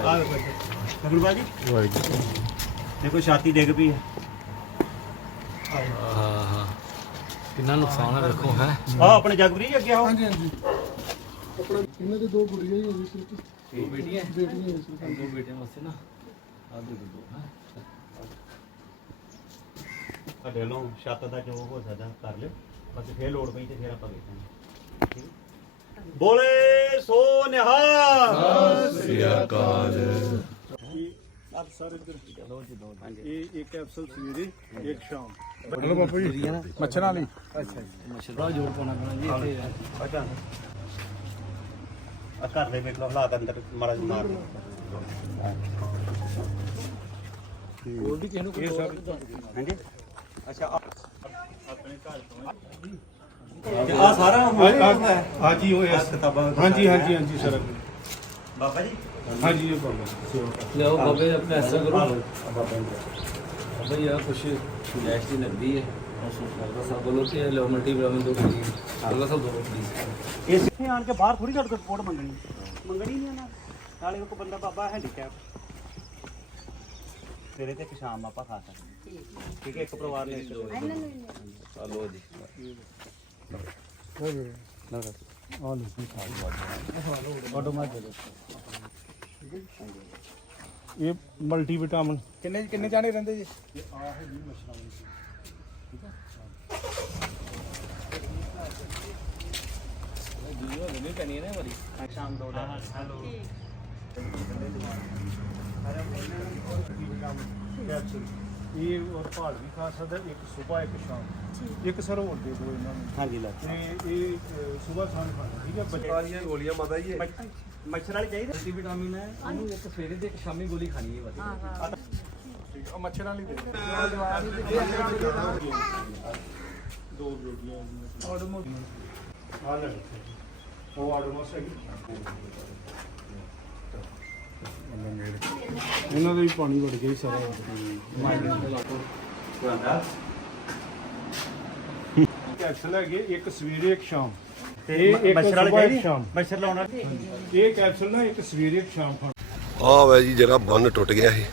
ਬਾਜੀ ਦੇਖੋ ਛਾਤੀ ਡਿੱਗ ਪਈ ਹੈ। ਹਾਂ ਕਿੰਨਾ ਨੁਕਸਾਨ ਹੈ ਦੇਖੋ ਹੈ। ਆ ਆਪਣੇ ਜਗਬਰੀ ਅੱਗੇ ਆਓ। ਹਾਂਜੀ ਹਾਂਜੀ ਆਪਣਾ ਇਹਨਾਂ ਦੇ 2 ਗੁੜੀਆਂ ਹੀ ਹੋਈ ਸਿਰਫ। ਦੋ ਬੇਟੀਆਂ ਬੇਟੀਆਂ ਹੀ ਸਿਰਫ। ਦੋ ਬੇਟਿਆਂ ਵਾਸਤੇ ਨਾ ਆ ਦੇ ਦੋ ਹੈ। ਸਾਡੇ ਵੱਲੋਂ ਛੱਤ ਦਾ ਜੋ ਹੋ ਸਕਦਾ ਕਰ ਲਿਓ, ਬਸ ਫੇਰ ਲੋੜ ਪਈ ਤੇ ਫੇਰ ਆਪਾਂ ਵੇਖਾਂਗੇ। ਬੋਲੇ ਸੋ ਨਿਹਾਲ ਸਤਿ ਸ੍ਰੀ ਅਕਾਲ। आप सर इधर ये एक कैप्सूल सवेरे एक शाम। हेलो बापू जी मच्छर वाली। अच्छा ਮਛਰਾ ਜੋੜ ਪਾਉਣਾ ਪੈਣਾ ਜੀ ਇੱਥੇ ਅੱਛਾ ਆ ਘਰ ਦੇ ਵੇਖ ਲਓ ਹਾਲਾਤ ਅੰਦਰ ਮਾਰਾ ਮਾਰ ਹੋਰ ਵੀ ਕਿਸੇ ਨੂੰ ਕੋਈ ਹਾਂਜੀ ਅੱਛਾ ਆਪਣੇ ਘਰ ਤੋਂ ਆ ਸਾਰਾ आज ही होया ਕਿਤਾਬਾਂ हाँ जी हाँ जी हाँ जी सर ਬਾਬਾ ਜੀ हाँ जी ये बाबा ਲਿਆਓ ਬਾਬੇ ਆਪਣੇ ਐਸਾ ਕਰੋ ਬਾਬਾ ਯਾਰ ਕੁਛ ਗੁਜਾਇਸ਼ ਦੀ ਲੱਗਦੀ ਹੈ ਸਰਦਾਰ ਸਾਹਿਬ ਬੋਲੋ ਕਿ ਲਿਆਓ ਮਲਟੀ ਵਿਟਾਮਿਨ ਦੋ ਸਰਦਾਰ ਸਾਹਿਬ ਦੋ ਪਲੀਜ਼। ਇਹ ਇੱਥੇ ਆਣ ਕੇ ਬਾਹਰ ਥੋੜੀ ਘੱਟ ਰਿਪੋਰਟ ਮੰਗਣੀ ਨਹੀਂ ਉਹਨਾਂ ਨਾਲੇ ਕੋਈ ਬੰਦਾ ਬਾਬਾ ਹੈਂਡੀਕੈਪ ਤੇਰੇ ਤੇ ਇੱਕ ਸ਼ਾਮ ਆਪਾਂ ਖਾ ਸਕਦੇ ਠੀਕ ਹੈ। ਇੱਕ ਪਰਿਵਾਰ ਨੇ ਇੱਕ ਹਲੋ ਜੀ ये मल्टी विटामिन किन्ने जाने रहंदे जी ਸ਼ਾਮ ਦੋ ਦਾ ਹੈਲੋ ये और भाल भी खा सकदा एक सुबह एक शाम एक सर और दे दो इन्हां नूं ਹਾਂਜੀ ਲੈ ते ये सुबह शाम खाना ठीक है बच्चे गोलियां माता जी ਮੱਛਰ ਵਾਲੀ ਚਾਹੀਦੀ ਮਲਟੀ ਵਿਟਾਮਿਨ ਹੈ ਉਹਨੂੰ ਇੱਕ ਸਵੇਰੇ ਤੇ ਇੱਕ ਸ਼ਾਮੀ ਗੋਲੀ ਖਾਣੀ ਹੈ ਬਸ। ठीक है मच्छर वाली दे दो बेटियां ऑडोमोस आ ले वो ऑडोमोस है ਇਹਨਾਂ ਦਾ ਵੀ ਪਾਣੀ ਵੜ ਗਿਆ ਸਾਰਾ ਕੈਪਸੂਲ ਹੈਗੇ ਇੱਕ ਸਵੇਰੇ ਇੱਕ ਸ਼ਾਮ ਤੇ ਇਹ ਇੱਕ ਮੱਛਰ ਵਾਲੀ ਸੁਬਾਹ ਇੱਕ ਚਾਹੀਦੀ ਸ਼ਾਮ ਮੱਛਰ ਲਾਉਣ ਵਾਲੀ ਇਹ ਕੈਪਸੂਲ ਨਾ ਇੱਕ ਸਵੇਰੇ ਇੱਕ ਸ਼ਾਮ ਖਾਣਾ ਆ ਵਾ ਜੀ ਜਿਹੜਾ ਬੰਨ ਟੁੱਟ ਗਿਆ ਸੀ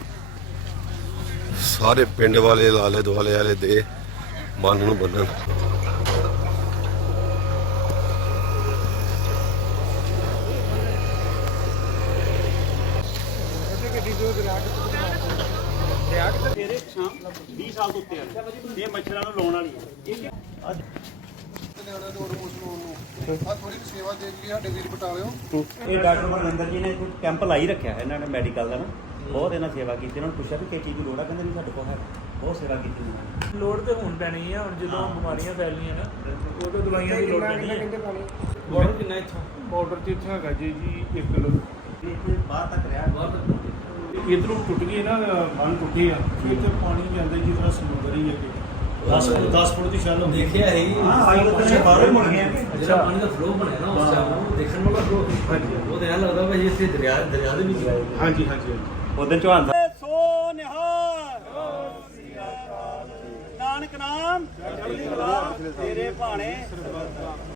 ਸਾਰੇ ਪਿੰਡ ਵਾਲੇ ਲਾਲੇ ਦੁਆਲੇ ਵਾਲੇ ਦੇ ਬੰਨ ਨੂੰ ਬੰਨਣ ਤੇਰੇ ਸ਼ਾਮ 20 ਸਾਲ ਤੋਂ ਉੱਤੇ ਆ ਇਹ ਮੱਛਰਾਂ ਨੂੰ ਲਾਉਣ ਵਾਲੀ ਹੈ ਇਹ ਡਾਕਟਰ ਮਨਿੰਦਰ ਜੀ ਨੇ ਕੋਈ ਕੈਂਪ ਲਾਈ ਰੱਖਿਆ ਹੈ ਇਹਨਾਂ ਨੇ ਮੈਡੀਕਲ ਦਾ ਨਾ ਬਹੁਤ ਇਹਨਾਂ ਸੇਵਾ ਕੀਤੀ। ਇਹਨਾਂ ਨੂੰ ਪੁੱਛਿਆ ਵੀ ਕੀ ਚੀਜ਼ ਦੀ ਲੋੜ ਆ, ਕਹਿੰਦੇ ਵੀ ਸਾਡੇ ਕੋਲ ਹੈ। ਬਹੁਤ ਸੇਵਾ ਕੀਤੀ ਇਹਨਾਂ ਨੇ। ਲੋੜ ਤੇ ਹੁਣ ਪੈਣੀ ਆ ਹੁਣ ਜਦੋਂ ਬਿਮਾਰੀਆਂ ਫੈਲਣੀਆਂ ਨਾ ਉਦੋਂ ਦਵਾਈਆਂ ਦੀ ਲੋੜ ਪੈਣੀ ਹੈ। ਬਾਰਡਰ ਕਿੰਨਾ ਇੱਥੋਂ ਬਾਰਡਰ ਤੇ ਇੱਥੇ ਹੈਗਾ ਜੀ 1 ਕਿਲੋ ਇਹ ਬਾਹਰ ਤੱਕ ਰਿਹਾ ਬਾਹਰ ਤੱਕ ਇਧਰੋਂ ਟੁੱਟ ਗਈ ਨਾ ਬੰਨ ਟੁੱਟੀ ਆ ਇੱਥੇ ਪਾਣੀ ਜਾਂਦਾ ਜੀ ਤਰ੍ਹਾਂ ਸਮੁੰਦਰ ਹੀ ਅੱਗੇ 10 ਫੁੱਟ ਦੀ ਛੱਲ ਹੁੰਦੀ ਦੇਖਿਆ ਹੈ ਹਾਂ ਆਈ ਉੱਧਰ ਸੇ ਬਾਹਰੋਂ ਹੀ ਮੁੜ ਗਏ ਆ। ਜਿਹੜਾ ਪਾਣੀ ਦਾ ਫਲੋ ਬਣਿਆ ਨਾ ਉਸ ਟਾਈਮ ਉਹ ਦੇਖਣ ਵਾਲਾ ਫਲੋ ਉਹ ਤਾਂ ਐਂ ਲੱਗਦਾ ਭਾਈ ਇੱਥੇ ਦਰਿਆ ਦੇ ਵਿੱਚ ਆਏ। ਹਾਂਜੀ ਹਾਂਜੀ ਉਦੋਂ ਚੌਹਾਨ ਸੋ ਨਿਹਾਲ ਨਾਨਕ ਨਾਮ ਤੇਰੇ ਭਾਣੇ